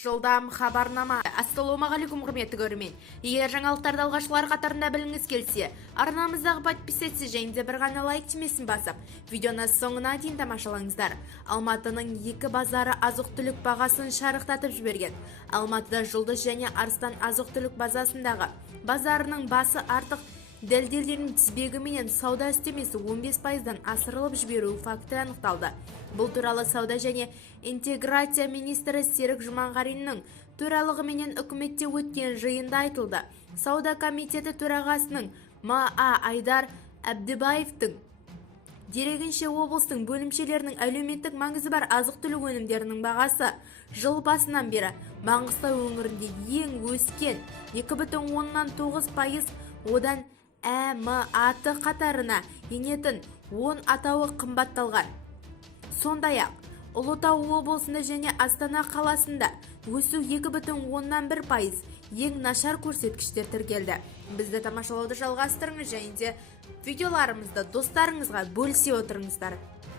Жылдам хабарнама. Ассалаумағалейкум құрметті көрермен. Егер жаңалықтарды алғашқылар қатарында біліңіз келсе, арнамыздағы подписаться және де бір ғана лайк түймесін басып, видеоны соңына дейін тамашалаңыздар. Алматының екі базары азық-түлік бағасын шарықтатып жіберген. Алматыда Жұлдыз және Арыстан азық-түлік базасындағы базарының басы артық дәлелдердің тізбегіменен сауда үстемесі 15%-дан асырылып жіберу факті анықталды. Бұл туралы сауда және интеграция министрі Серік Жұманғариннің төрағалығымен үкіметте өткен жиында айтылды. Сауда комитеті төрағасының МА Айдар Әбдібаевтың дерегінше облыстың бөлімшелерінің әлеуметтік маңызы бар азық-түлік өнімдерінің бағасы жыл басынан бері Маңғыстау өңірінде ең өскен 2,9%, одан МАТ қатарына енетін 10 атауы қымбатталған. Сондай-ақ, Ұлытау облысында және Астана қаласында өсу 2,1%, ең нашар көрсеткіштер тіркелді. Бізді тамашалауды жалғастырыңыз және де видеоларымызды достарыңызға бөлісе отырыңыздар.